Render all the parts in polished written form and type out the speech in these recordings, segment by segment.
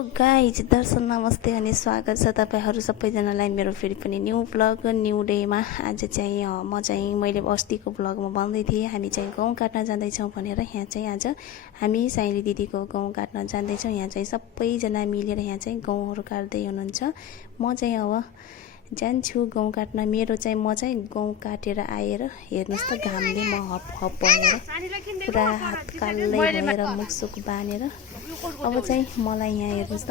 Guys दर्शन नमस्ते अनि स्वागत छ तपाईहरु सबैजनालाई मेरो फेरि पनि न्यू ब्लग न्यू डेमा। आज चाहिँ मैले अस्तिको ब्लगमा भन्दै थिएँ हामी चाहिँ गहुँ काट्न जाँदैछौँ भनेर। यहाँ चाहिँ आज हामी साइली दिदीको गहुँ काट्न जाँदैछौँ। यहाँ चाहिँ सबैजना मिलेर यहाँ चाहिँ गहुँहरू काट्दै हुनुहुन्छ। म चाहिँ अब जान्छु गहुँ काट्न। मेरो चाहिँ म चाहिँ गहुँ काटेर आएर हेर्नुस् त घामले म हप हप भएर पुरा हात कालै भएर मुखसुख बानेर अब चाहिँ मलाई यहाँ हेर्नुस् त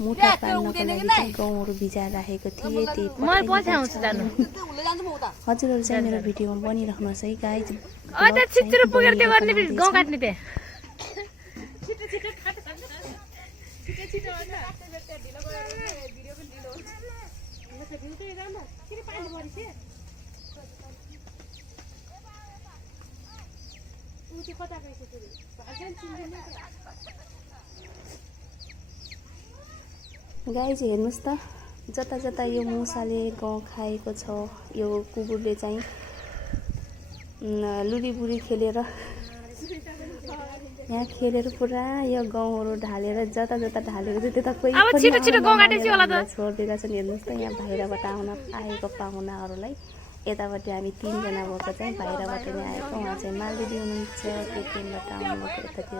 मुठा पार्नको लागि चाहिँ गहुँहरू भिजाएर राखेको थिएँ। त्यही हजुरहरू चाहिँ मेरो भिडियोमा बनिराख्नुहोस् है गाइज। गाइज हेर्नुस् त जता जता यो मुसाले गहुँ खाएको छ। यो कुकुरले चाहिँ लुडीबुडी खेलेर यहाँ खेलेर पुरा यो गहुँहरू ढालेर जता जता ढालेको छ त्यता कोही छोडिदिएका छन्। हेर्नुहोस् त यहाँ बाहिरबाट आएको पाहुनाहरूलाई यताबाट हामी 3 जना भएको चाहिँ बाहिरबाट नै आएको। उहाँ चाहिँ मालदिदी हुनुहुन्छ, केटीबाट आउनुभएको यतातिर।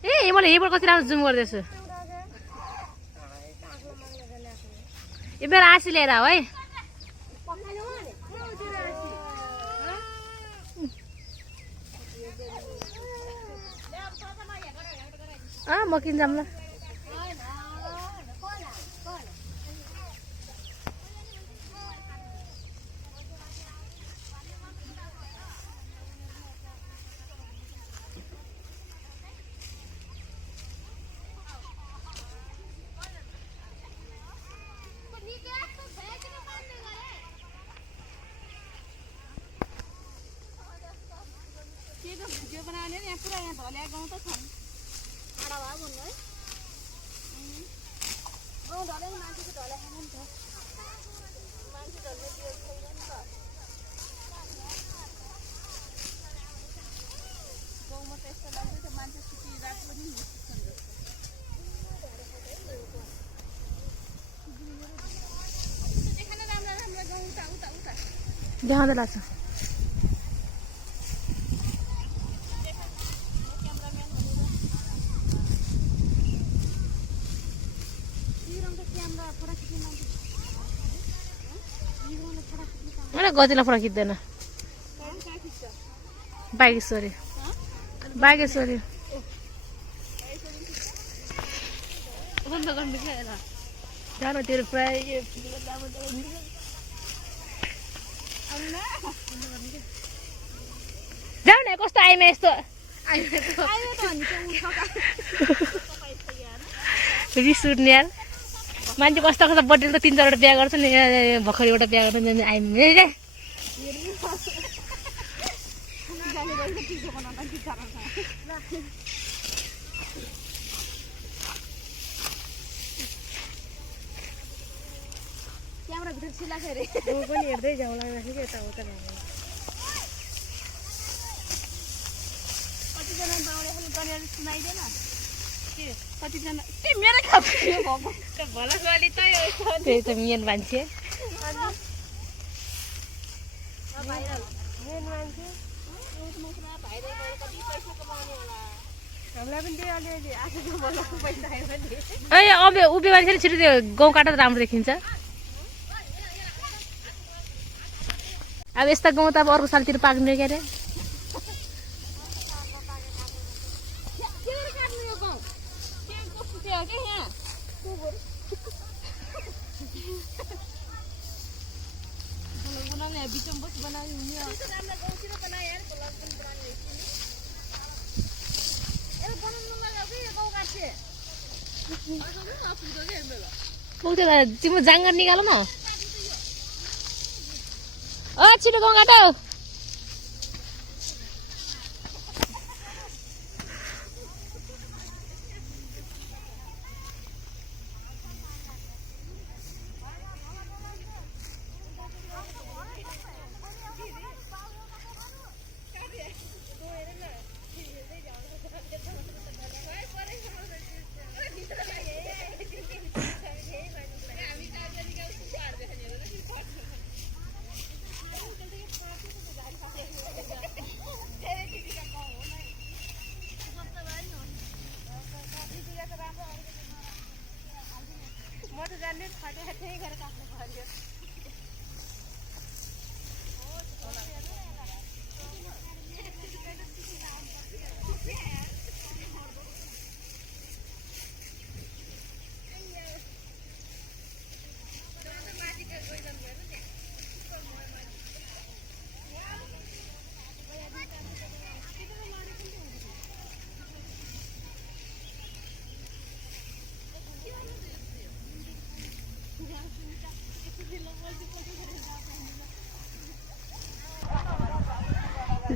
ए मैले यहीँबाट कति राम्रो जुम गर्दैछु। यो बेला आसी लिएर आऊ है। म किन जाम ल। भिडियो बनाने यहाँ पुरा यहाँ ढल्या गाउँ त छन्। आडा भए भन्नु है। गाउँ ढल्या मान्छेको ढल्या खानु नि त। मान्छे ढल्ने त्यो छैन नि त। गाउँमा त यस्तो लाग्छ मान्छे सुती रात पनि निस्किन्छन्। देखान राम्रो राम्रो गाउँ उता उता उता देखाउँदै लाग्छ। गतिला फरक खिच्दैन। बागेश्वरी बागेश्वरी जानु तेरो प्राय जाऊ न। कस्तो आइमा यस्तो रिस उठ्ने यार मान्छे कस्तो कस्तो बर्थडे त 3-4 वटा बिहा गर्छ नि। भर्खर एउटा बिहा गर्छ आइमा क्यामेरा भित्र छिला फेरि म पनि हेर्दै जाउँ लाग्दाखेरि के यताउता कतिजना बाउले खाली सुनाइदेन के कतिजना मेरो खाप्यो भला गाली त त्यही त मेन मान्छे भाइरल मेन मान्छे भाइरल कति पैसा कमाउने होला। हामीलाई पनि त्यही अलिअलि आजको बोलाको पैसा आयो भने ए अब उभे मान्छेले छिटो त्यो गहुँ काट्दा राम्रो देखिन्छ। अब यस्ता गहुँ त अब अर्को सालतिर पाक्ने के अरे। तिम्रो जाँगर निकाल न। छिटो गहुँ काट।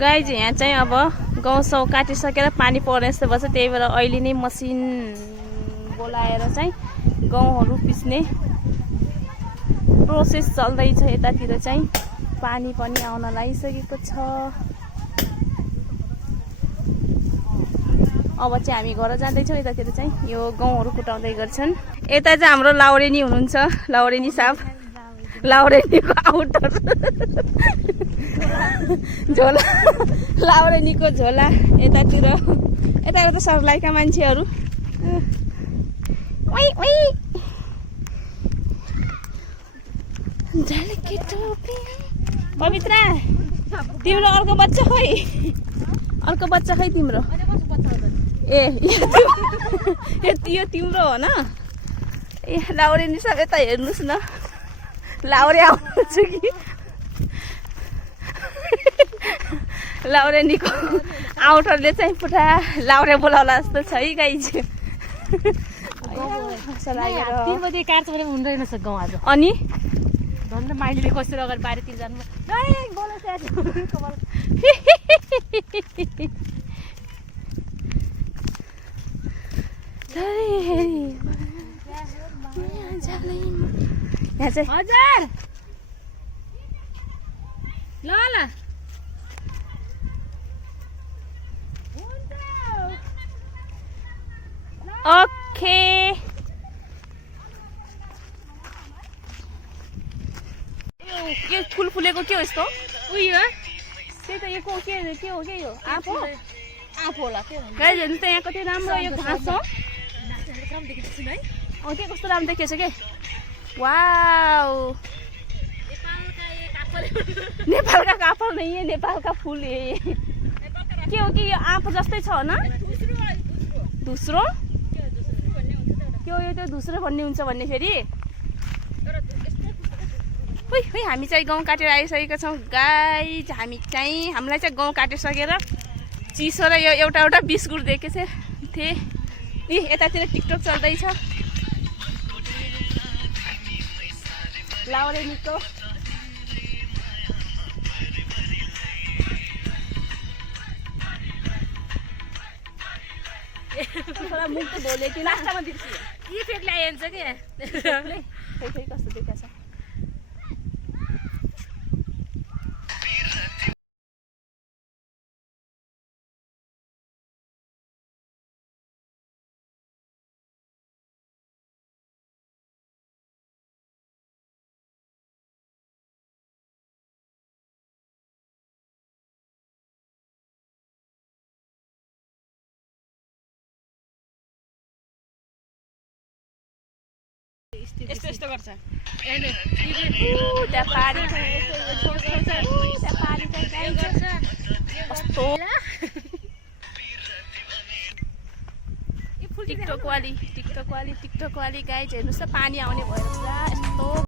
गाइज यहाँ चाहिँ अब गहुँ काटिसकेर पानी पर्ने जस्तो भएछ, त्यही भएर अहिले नै मसिन बोलाएर चाहिँ गहुँहरू पिस्ने प्रोसेस चल्दैछ। यतातिर चाहिँ पानी पनि आउन लागिसकेको छ। अब चाहिँ हामी घर जाँदैछौँ। यतातिर चाहिँ यो गहुँहरू कुटाउँदै गर्छन्। यता चाहिँ हाम्रो लाउरेनी हुनुहुन्छ, लाउरेनी साहब, लाउरेनीको आउटर झोला, लाउरेनीको झोला। यतातिर त सर्लाइका मान्छेहरू पवित्रा तिम्रो अर्को बच्चा खै, अर्को बच्चा खै तिम्रो? ए यो तिम्रो हो न? ए लाउरेनी सब यता हेर्नुहोस् न, लाउरे आउनुहुन्छ कि? लाउरेनीको आउटरले चाहिँ पुरा लाउरे बोलाउला जस्तो छ है गाइज। काट्छ भने हुँदैन रहेछ गाउँ आज। अनि झन् माइलीले कसरी अगाडि बाहिरतिर जानु यहाँ चाहिँ हजुर ल ल ओके। के फुल फुलेको के हो यस्तो? उयो त्यही त यो के हो के यो? आँप हो? आँप होला के गाइज हेर्नु त यहाँ कति राम्रो यो घाँस छ। के कस्तो राम्रो देखिएछ के? वाउ, नेपालका काफल नहीं है, नेपालका फुल है। के हो कि यो आँप जस्तै छ न? दोस्रो के हो यो? त्यो दोस्रो भन्ने हुन्छ भन्ने फेरि। हुई हामी चाहिँ गहुँ काटेर आइसकेका छौँ गाइज। हामीलाई चाहिँ गहुँ काटिसकेर चिसो र यो एउटा बिस्कुट दिएकै थिएँ। यतातिर टिकटक चल्दैछ। लाउरेनीको मुख त धोले कि लास्टमा दिन्छु। के फेक ल्याइन्छ के खै कस्तो देखाछ। यस्तो गर्छ। त्यहाँ पारी कस्तो टिकटक वाली गाइज हेर्नुहोस् त, पानी आउने भएर पुरा यस्तो।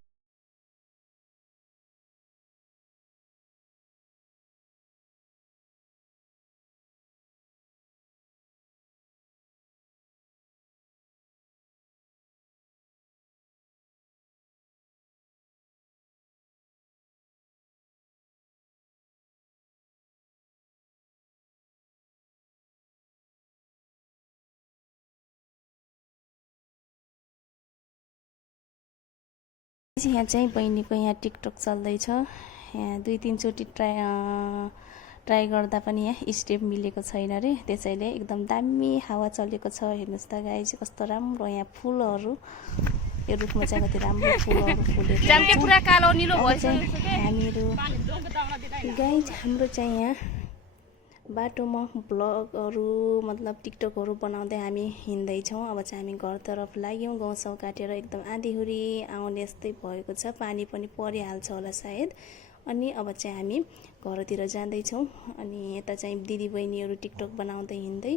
यहाँ चाहिँ बहिनीको यहाँ टिकटक चल्दैछ। यहाँ 2-3 चोटि ट्राई गर्दा पनि यहाँ स्टेप मिलेको छैन रे, त्यसैले एकदम दामी हावा चलेको छ। हेर्नुहोस् त गाइज कस्तो राम्रो यहाँ फुलहरू, यो रुखमा चाहिँ कति राम्रो फुलहरू फुलेको पुरा कालो निलो भएछ। हामीहरू गाइज हाम्रो चाहिँ यहाँ बाटोमा ब्लगहरू मतलब टिकटकहरू बनाउँदै हामी हिँड्दैछौँ। अब चाहिँ हामी घरतर्फ लाग्यौँ। गाउँसाउँ काटेर एकदम आँधीहुरी आउने जस्तै भएको छ, पानी पनि परिहाल्छ होला सायद। अनि अब चाहिँ हामी घरतिर जाँदैछौँ। अनि यता चाहिँ दिदीबहिनीहरू टिकटक बनाउँदै हिँड्दै।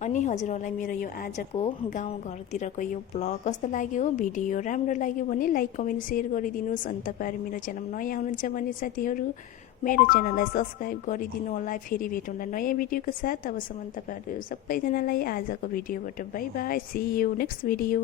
अनि हजुरहरूलाई मेरो यो आजको गाउँ घरतिरको यो ब्लग कस्तो लाग्यो, भिडियो राम्रो लाग्यो भने लाइक कमेन्ट सेयर गरिदिनुहोस्। अनि तपाईँहरू मेरो च्यानलमा नयाँ हुनुहुन्छ भने साथीहरू मेरो च्यानललाई सब्सक्राइब गरिदिनु होला। फेरि भेटौँला नयाँ भिडियोको साथ। तबसम्म तपाईँहरू सबैजनालाई आजको भिडियोबाट bye bye, see you next video.